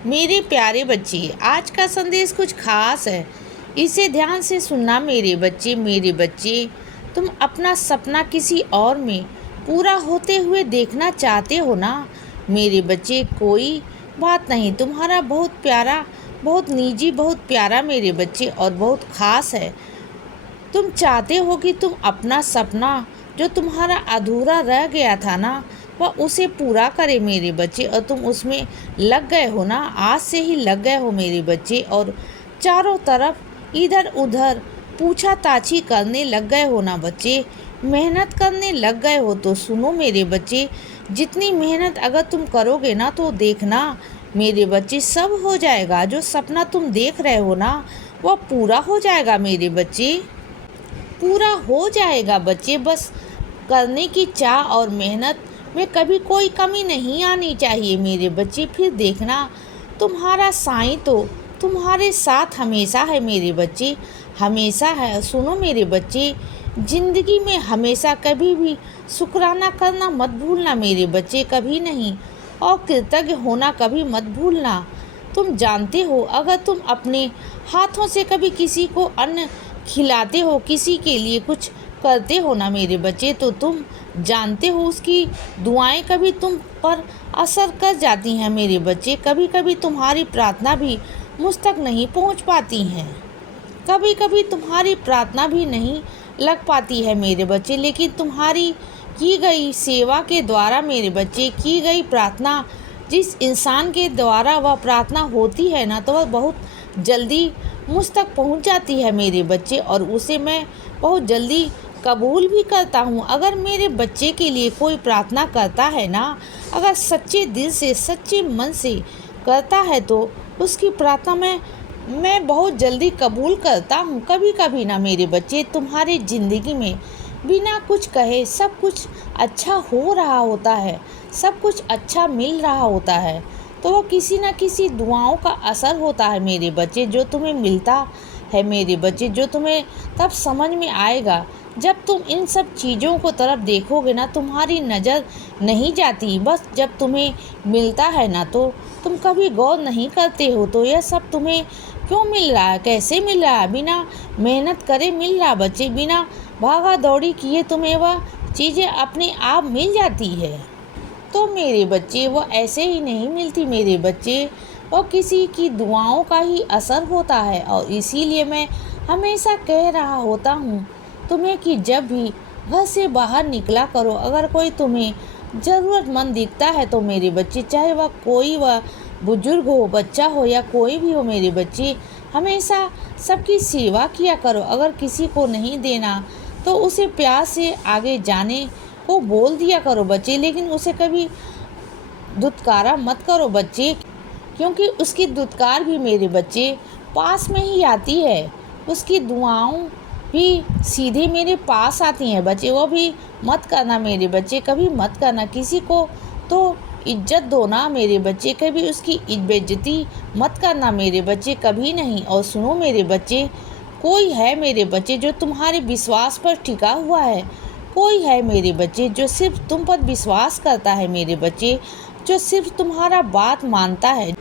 मेरे प्यारे बच्चे, आज का संदेश कुछ खास है। इसे ध्यान से सुनना मेरे बच्चे। मेरे बच्चे, तुम अपना सपना किसी और में पूरा होते हुए देखना चाहते हो ना। मेरे बच्चे, कोई बात नहीं, तुम्हारा बहुत प्यारा, बहुत निजी, बहुत प्यारा मेरे बच्चे, और बहुत खास है। तुम चाहते हो कि तुम अपना सपना जो तुम्हारा अधूरा रह गया था ना, वह उसे पूरा करे मेरे बच्चे। और तुम उसमें लग गए हो ना, आज से ही लग गए हो मेरे बच्चे। और चारों तरफ इधर उधर पूछा ताछी करने लग गए हो ना बच्चे, मेहनत करने लग गए हो। तो सुनो मेरे बच्चे, जितनी मेहनत अगर तुम करोगे ना, तो देखना मेरे बच्चे, सब हो जाएगा। जो सपना तुम देख रहे हो ना, वह पूरा हो जाएगा मेरे बच्चे, पूरा हो जाएगा बच्चे। बस करने की चाह और मेहनत में कभी कोई कमी नहीं आनी चाहिए मेरे बच्चे। फिर देखना, तुम्हारा साईं तो तुम्हारे साथ हमेशा है मेरे बच्चे, हमेशा है। सुनो मेरे बच्चे, ज़िंदगी में हमेशा कभी भी शुक्राना करना मत भूलना मेरे बच्चे, कभी नहीं। और कृतज्ञ होना कभी मत भूलना। तुम जानते हो, अगर तुम अपने हाथों से कभी किसी को अन्न खिलाते हो, किसी के लिए कुछ करते हो ना मेरे बच्चे, तो तुम जानते हो उसकी दुआएं कभी तुम पर असर कर जाती हैं मेरे बच्चे। कभी कभी तुम्हारी प्रार्थना भी मुझ तक नहीं पहुंच पाती हैं, कभी कभी तुम्हारी प्रार्थना भी नहीं लग पाती है मेरे बच्चे। लेकिन तुम्हारी की गई सेवा के द्वारा मेरे बच्चे, की गई प्रार्थना, जिस इंसान के द्वारा वह प्रार्थना होती है ना, तो वह बहुत जल्दी मुझ तक पहुंच जाती है मेरे बच्चे, और उसे मैं बहुत जल्दी कबूल भी करता हूं। अगर मेरे बच्चे के लिए कोई प्रार्थना करता है ना, अगर सच्चे दिल से, सच्चे मन से करता है, तो उसकी प्रार्थना मैं बहुत जल्दी कबूल करता हूं। कभी कभी ना मेरे बच्चे, तुम्हारी ज़िंदगी में बिना कुछ कहे सब कुछ अच्छा हो रहा होता है, सब कुछ अच्छा मिल रहा होता है, तो वो किसी न किसी दुआओं का असर होता है मेरे बच्चे, जो तुम्हें मिलता है मेरे बच्चे, जो तुम्हें तब समझ में आएगा जब तुम इन सब चीज़ों को तरफ देखोगे ना। तुम्हारी नज़र नहीं जाती, बस जब तुम्हें मिलता है ना, तो तुम कभी गौर नहीं करते हो, तो यह सब तुम्हें क्यों मिल रहा है, कैसे मिल रहा है, बिना मेहनत करे मिल रहा बच्चे, बिना भागा दौड़ी किए तुम्हें वह चीज़ें अपने आप मिल जाती है। तो मेरे बच्चे, वो ऐसे ही नहीं मिलती मेरे बच्चे, वो किसी की दुआओं का ही असर होता है। और इसीलिए मैं हमेशा कह रहा होता हूँ तुम्हें कि जब भी घर से बाहर निकला करो, अगर कोई तुम्हें ज़रूरतमंद दिखता है तो मेरे बच्चे, चाहे वह बुजुर्ग हो, बच्चा हो, या कोई भी हो मेरे बच्चे, हमेशा सबकी सेवा किया करो। अगर किसी को नहीं देना तो उसे प्यार से आगे जाने को बोल दिया करो बच्चे, लेकिन उसे कभी दुत्कारा मत करो बच्चे, क्योंकि उसकी दुत्कार भी मेरे बच्चे पास में ही आती है, उसकी दुआओं भी सीधे मेरे पास आती हैं बच्चे। वो भी मत करना मेरे बच्चे, कभी मत करना। किसी को तो इज्जत दो ना मेरे बच्चे, कभी उसकी बेइज्जती मत करना मेरे बच्चे, कभी नहीं। और सुनो मेरे बच्चे, कोई है मेरे बच्चे जो तुम्हारे विश्वास पर टिका हुआ है, कोई है मेरे बच्चे जो सिर्फ तुम पर विश्वास करता है मेरे बच्चे, जो सिर्फ तुम्हारा बात मानता है।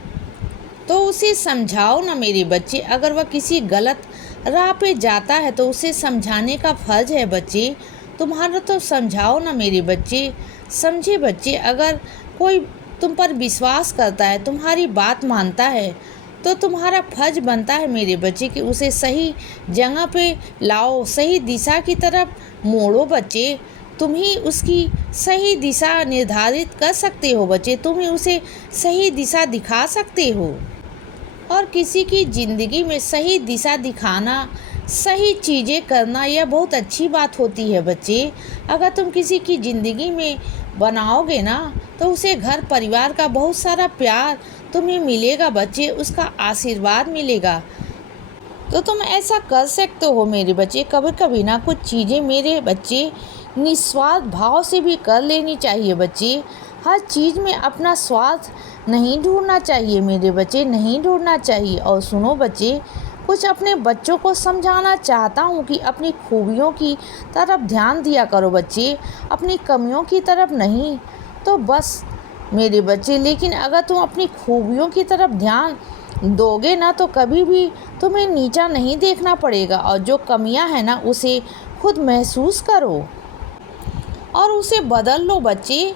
तो उसे समझाओ ना मेरे बच्चे, अगर वह किसी गलत राह पे जाता है तो उसे समझाने का फर्ज है बच्चे तुम्हारा। तो समझाओ ना मेरे बच्चे, समझे बच्चे। अगर कोई तुम पर विश्वास करता है, तुम्हारी बात मानता है, तो तुम्हारा फर्ज बनता है मेरे बच्चे कि उसे सही जगह पे लाओ, सही दिशा की तरफ मोड़ो बच्चे। तुम ही उसकी सही दिशा निर्धारित कर सकते हो बच्चे, तुम ही उसे सही दिशा दिखा सकते हो। और किसी की ज़िंदगी में सही दिशा दिखाना, सही चीज़ें करना, यह बहुत अच्छी बात होती है बच्चे। अगर तुम किसी की ज़िंदगी में बनाओगे ना, तो उसे घर परिवार का बहुत सारा प्यार तुम्हें मिलेगा बच्चे, उसका आशीर्वाद मिलेगा। तो तुम ऐसा कर सकते हो मेरे बच्चे। कभी कभी ना कुछ चीज़ें मेरे बच्चे निस्वार्थ भाव से भी कर लेनी चाहिए बच्चे। हर चीज़ में अपना स्वार्थ नहीं ढूंढना चाहिए मेरे बच्चे, नहीं ढूंढना चाहिए। और सुनो बच्चे, कुछ अपने बच्चों को समझाना चाहता हूँ कि अपनी खूबियों की तरफ ध्यान दिया करो बच्चे, अपनी कमियों की तरफ नहीं। तो बस मेरे बच्चे, लेकिन अगर तुम अपनी खूबियों की तरफ ध्यान दोगे ना तो कभी भी तुम्हें नीचा नहीं देखना पड़ेगा, और जो कमियां हैं ना उसे खुद महसूस करो और उसे बदल लो बच्चे।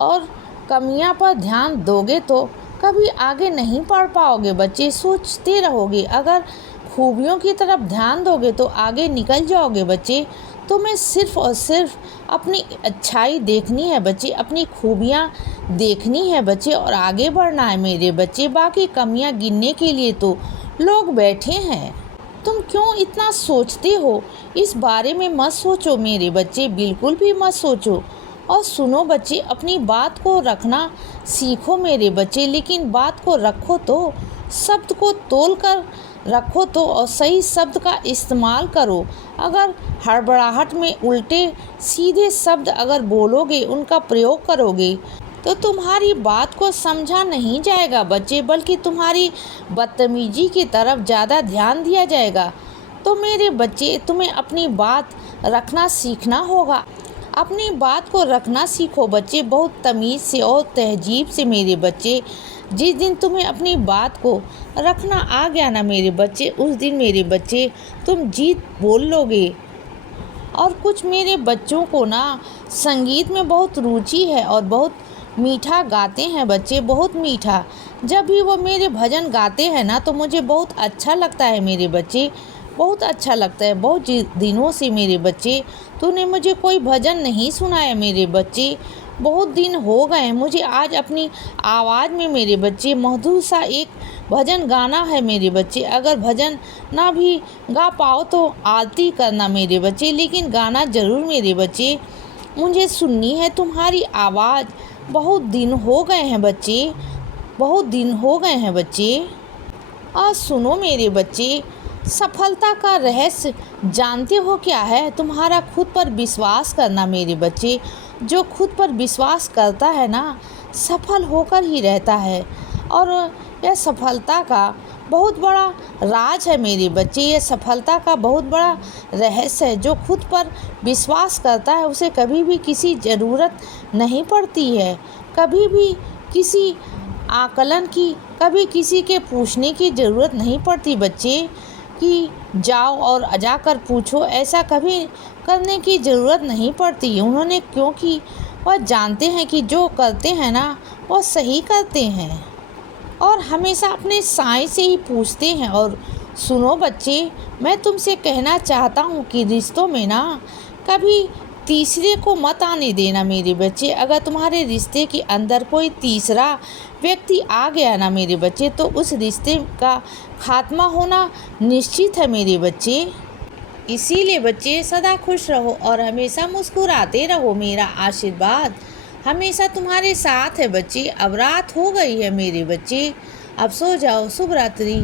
और कमियां पर ध्यान दोगे तो कभी आगे नहीं बढ़ पाओगे बच्चे, सोचते रहोगे। अगर खूबियों की तरफ ध्यान दोगे तो आगे निकल जाओगे बच्चे। तुम्हें सिर्फ और सिर्फ अपनी अच्छाई देखनी है बच्चे, अपनी खूबियाँ देखनी है बच्चे और आगे बढ़ना है मेरे बच्चे। बाकी कमियाँ गिनने के लिए तो लोग बैठे हैं। तुम क्यों इतना सोचते हो? इस बारे में मत सोचो मेरे बच्चे, बिल्कुल भी मत सोचो। और सुनो बच्चे, अपनी बात को रखना सीखो मेरे बच्चे, लेकिन बात को रखो तो शब्द को तोल कर रखो तो, और सही शब्द का इस्तेमाल करो। अगर हड़बड़ाहट में उल्टे सीधे शब्द अगर बोलोगे, उनका प्रयोग करोगे, तो तुम्हारी बात को समझा नहीं जाएगा बच्चे, बल्कि तुम्हारी बदतमीजी की तरफ ज़्यादा ध्यान दिया जाएगा। तो मेरे बच्चे, तुम्हें अपनी बात रखना सीखना होगा। अपनी बात को रखना सीखो बच्चे, बहुत तमीज़ से और तहजीब से मेरे बच्चे। जिस दिन तुम्हें अपनी बात को रखना आ गया ना मेरे बच्चे, उस दिन मेरे बच्चे तुम जीत बोल लोगे। और कुछ मेरे बच्चों को ना संगीत में बहुत रुचि है और बहुत मीठा गाते हैं बच्चे, बहुत मीठा। जब भी वो मेरे भजन गाते हैं ना तो मुझे बहुत अच्छा लगता है मेरे बच्चे, बहुत अच्छा लगता है। बहुत दिनों से मेरे बच्चे तूने मुझे कोई भजन नहीं सुनाया मेरे बच्चे, बहुत दिन हो गए। मुझे आज अपनी आवाज़ में मेरे बच्चे मधुर सा एक भजन गाना है मेरे बच्चे। अगर भजन ना भी गा पाओ तो आरती करना मेरे बच्चे, लेकिन गाना ज़रूर मेरे बच्चे। मुझे सुननी है तुम्हारी आवाज़, बहुत दिन हो गए हैं बच्चे, बहुत दिन हो गए हैं बच्चे। और सुनो मेरे बच्चे, सफलता का रहस्य जानते हो क्या है? तुम्हारा खुद पर विश्वास करना मेरे बच्चे। जो खुद पर विश्वास करता है ना, सफल होकर ही रहता है। और यह सफलता का बहुत बड़ा राज है मेरे बच्चे, यह सफलता का बहुत बड़ा रहस्य है। जो खुद पर विश्वास करता है उसे कभी भी किसी ज़रूरत नहीं पड़ती है, कभी भी किसी आकलन की, कभी किसी के पूछने की ज़रूरत नहीं पड़ती बच्चे, कि जाओ और जाकर पूछो, ऐसा कभी करने की ज़रूरत नहीं पड़ती उन्होंने, क्योंकि वह जानते हैं कि जो करते हैं ना वह सही करते हैं और हमेशा अपने साईं से ही पूछते हैं। और सुनो बच्चे, मैं तुमसे कहना चाहता हूँ कि रिश्तों में ना कभी तीसरे को मत आने देना मेरे बच्चे। अगर तुम्हारे रिश्ते के अंदर कोई तीसरा व्यक्ति आ गया ना मेरे बच्चे, तो उस रिश्ते का खात्मा होना निश्चित है मेरे बच्चे। इसीलिए बच्चे सदा खुश रहो और हमेशा मुस्कुराते रहो। मेरा आशीर्वाद हमेशा तुम्हारे साथ है बच्चे। अब रात हो गई है मेरे बच्चे, अब सो जाओ। शुभ रात्रि।